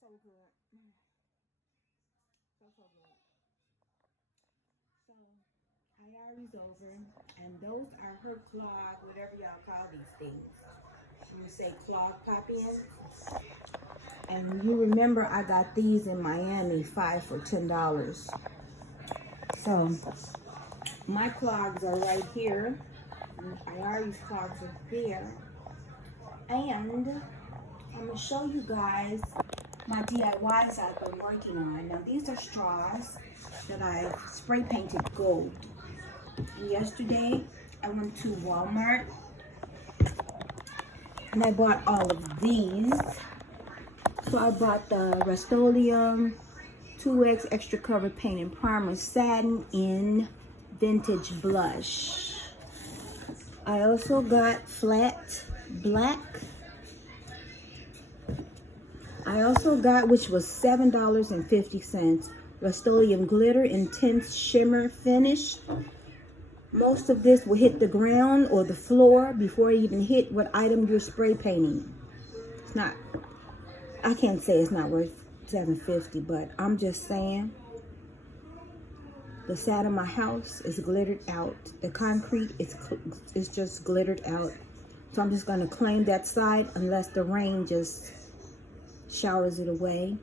So good. So good. So IR's over, and those are her clog, whatever y'all call these things. I'm gonna say clog pop-ins. And you remember I got these in Miami, 5 for $10. So my clogs are right here. IR's clogs are there. And I'm gonna show you guys my DIYs I've been working on. Now these are straws that I spray painted gold. And yesterday I went to Walmart and I bought all of these. So I bought the Rust-Oleum 2X Extra Cover Paint and Primer Satin in Vintage Blush. I also got Flat Black. I also got, which was $7.50, Rust-Oleum Glitter Intense Shimmer Finish. Most of this will hit the ground or the floor before it even hit what item you're spray painting. It's not, I can't say it's not worth $7.50, but I'm just saying the side of my house is glittered out. The concrete is just glittered out. So I'm just gonna claim that side unless the rain just showers it away.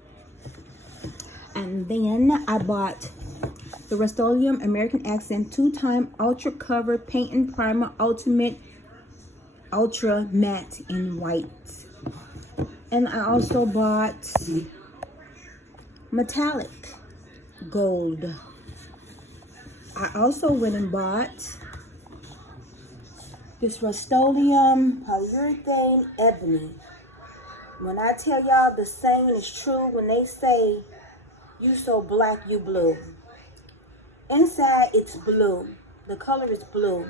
And then I bought the Rust-Oleum American Accent 2-Time Ultra Cover Paint and Primer Ultimate Ultra Matte in white. And I also bought metallic gold. I also went and bought this Rust-Oleum Polyurethane Ebony. When I tell y'all the saying is true, when they say, you so black, you blue. Inside, it's blue. The color is blue.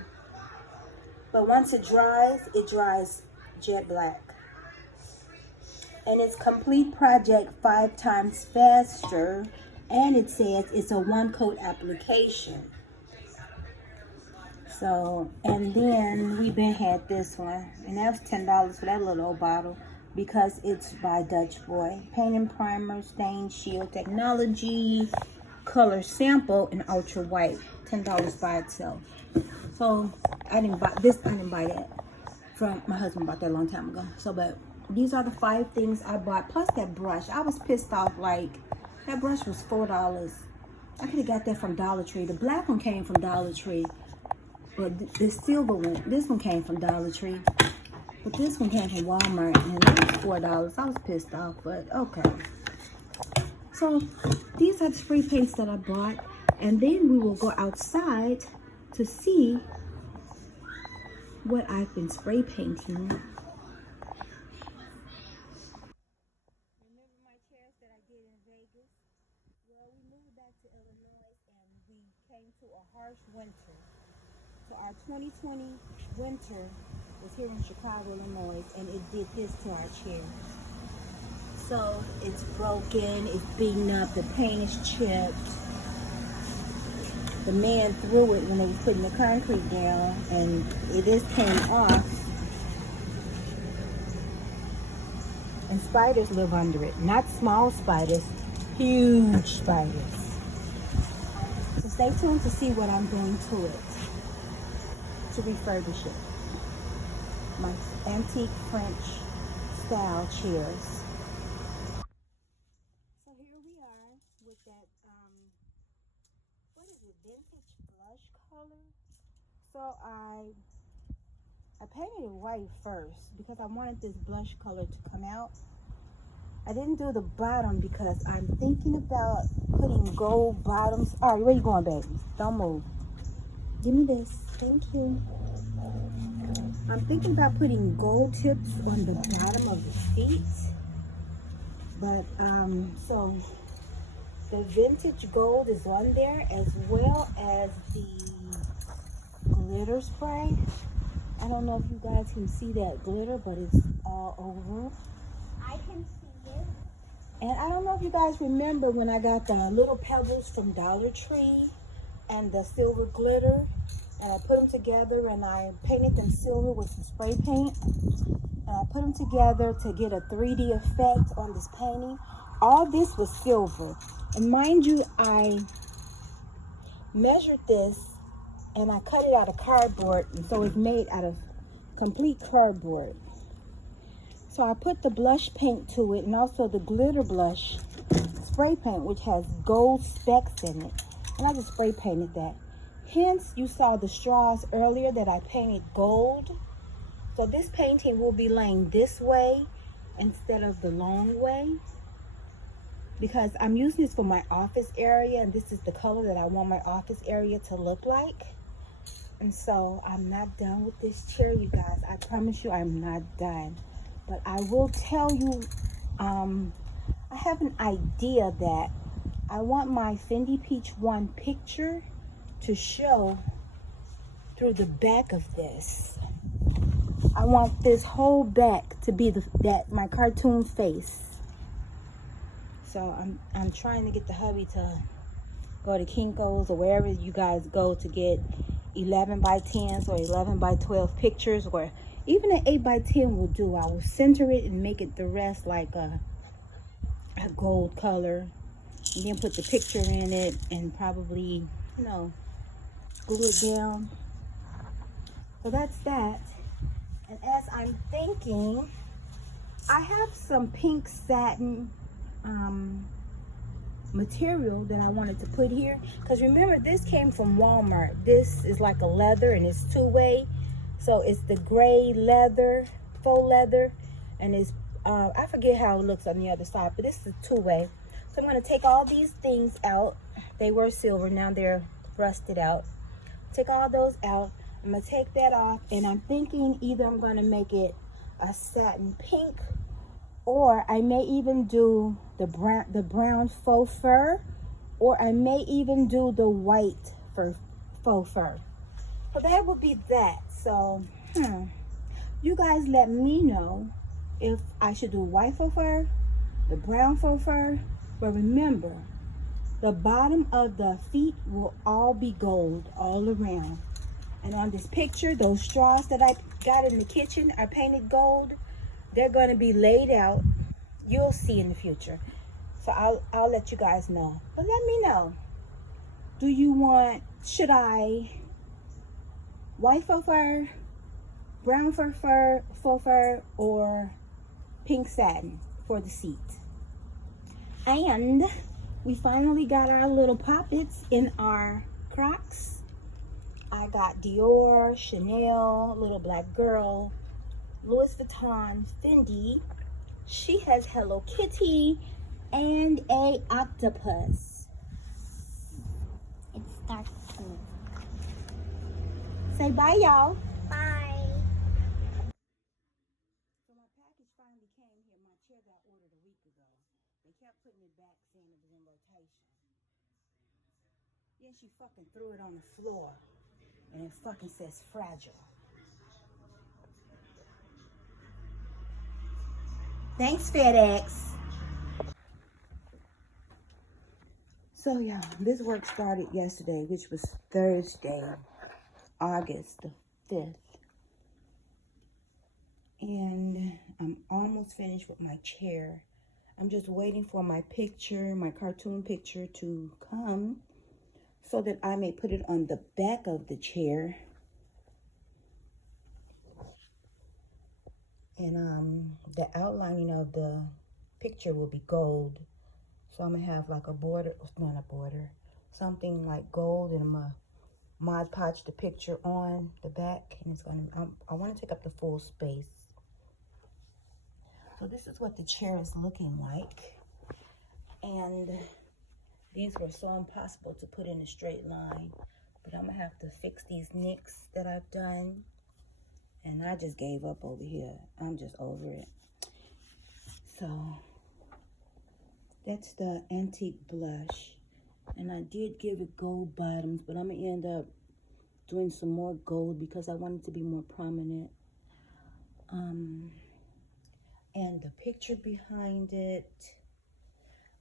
But once it dries jet black. And it's complete project 5 times faster. And it says it's a 1-coat application. So, and then we been had this one. And that was $10 for that little old bottle, because it's by Dutch Boy. Paint and Primer, Stain Shield Technology, Color Sample, and Ultra White. $10 by itself. So I didn't buy this. I didn't buy that. From my husband bought that a long time ago. So, but these are the 5 things I bought. Plus that brush. I was pissed off. Like, that brush was $4. I could have got that from Dollar Tree. The black one came from Dollar Tree, but the silver one, this one came from Dollar Tree. But this one came from Walmart, and it was $4. I was pissed off, but okay. So these are the spray paints that I bought, and then we will go outside to see what I've been spray painting. Remember my chairs that I did in Vegas? Well, we moved back to Illinois, and we came to a harsh winter. So our 2020 winter was here in Chicago, Illinois, and it did this to our chair. So it's broken, it's beaten up, the paint is chipped. The man threw it when they were putting the concrete down, and it just came off. And spiders live under it. Not small spiders, huge spiders. So stay tuned to see what I'm doing to it, to refurbish it. My antique French style chairs. So here we are with that, what is it, vintage blush color? So I painted it white first because I wanted this blush color to come out. I didn't do the bottom because I'm thinking about putting gold bottoms. All right, where you going, baby? Don't move. Give me this. Thank you. I'm thinking about putting gold tips on the bottom of the feet. But, so the vintage gold is on there, as well as the glitter spray. I don't know if you guys can see that glitter, but it's all over. I can see it. And I don't know if you guys remember when I got the little pebbles from Dollar Tree and the silver glitter. And I put them together and I painted them silver with some spray paint. And I put them together to get a 3D effect on this painting. all this was silver. And mind you, I measured this and I cut it out of cardboard, and so it's made out of complete cardboard. So I put the blush paint to it, and also the glitter blush spray paint, which has gold specks in it, and I just spray painted that. Hence, you saw the straws earlier that I painted gold. So this painting will be laying this way instead of the long way, because I'm using this for my office area, and this is the color that I want my office area to look like. And so I'm not done with this chair, you guys. I promise you I'm not done. But I will tell you, I have an idea that I want my Fendi Peach 1 picture to show through the back of this. I want this whole back to be my cartoon face. So I'm trying to get the hubby to go to Kinko's or wherever you guys go to get 11 by 10s or 11 by 12 pictures, or even an 8 by 10 will do. I will center it and make it the rest like a gold color, and then put the picture in it and probably, glue it down. So that's that. And as I'm thinking, I have some pink satin material that I wanted to put here, because remember, this came from Walmart. This is like a leather, and it's two-way. So it's the gray leather, faux leather, and it's I forget how it looks on the other side, but this is two-way. So I'm going to take all these things out. They were silver, now they're rusted out. Take all those out. I'm going to take that off, and I'm thinking either I'm going to make it a satin pink, or I may even do the brown faux fur, or I may even do the white faux fur. So that would be that. So, you guys let me know if I should do white faux fur, the brown faux fur. But remember, the bottom of the feet will all be gold all around. And on this picture, those straws that I got in the kitchen are painted gold. They're going to be laid out. You'll see in the future. So I'll let you guys know. But let me know. Do you want, should I white faux fur, brown faux fur, or pink satin for the seat? And we finally got our little poppets in our Crocs. I got Dior, Chanel, Little Black Girl, Louis Vuitton, Fendi. She has Hello Kitty and a octopus. It's dark blue. Say bye, y'all. Bye. So my package finally came here. My chair got ordered a week ago. They kept putting it back, saying it was in rotation. Then she fucking threw it on the floor, and it fucking says fragile. Thanks, FedEx. So yeah, this work started yesterday, which was Thursday, August the 5th. And I'm almost finished with my chair. I'm just waiting for my picture, my cartoon picture to come so that I may put it on the back of the chair. And the outlining of the picture will be gold. So I'm gonna have like a border, not a border, something like gold, and I'm gonna Mod Podge the picture on the back, and it's gonna, I want to take up the full space. So this is what the chair is looking like, and these were so impossible to put in a straight line, but I'm gonna have to fix these nicks that I've done, and I just gave up over here. I'm just over it. So that's the antique blush, and I did give it gold bottoms, but I'm gonna end up doing some more gold because I want it to be more prominent. And the picture behind it,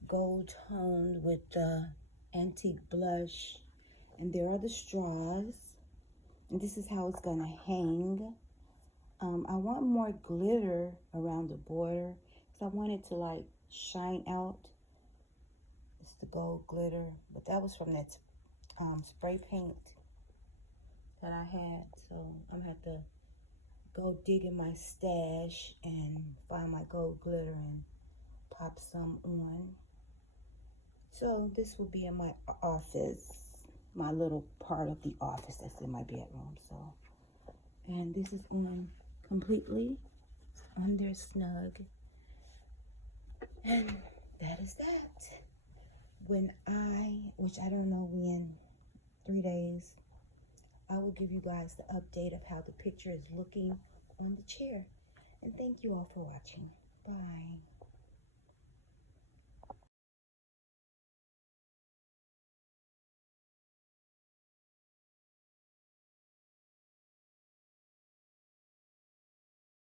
gold toned with the antique blush, and there are the straws, and this is how it's gonna hang. I want more glitter around the border because I want it to like shine out. the gold glitter, but that was from that spray paint that I had. So I'm gonna have to go dig in my stash and find my gold glitter and pop some on. So this will be in my office, my little part of the office that's in my bedroom. So, and this is on completely under snug. And that is that. Which I don't know when, 3 days, I will give you guys the update of how the picture is looking on the chair. And thank you all for watching. Bye.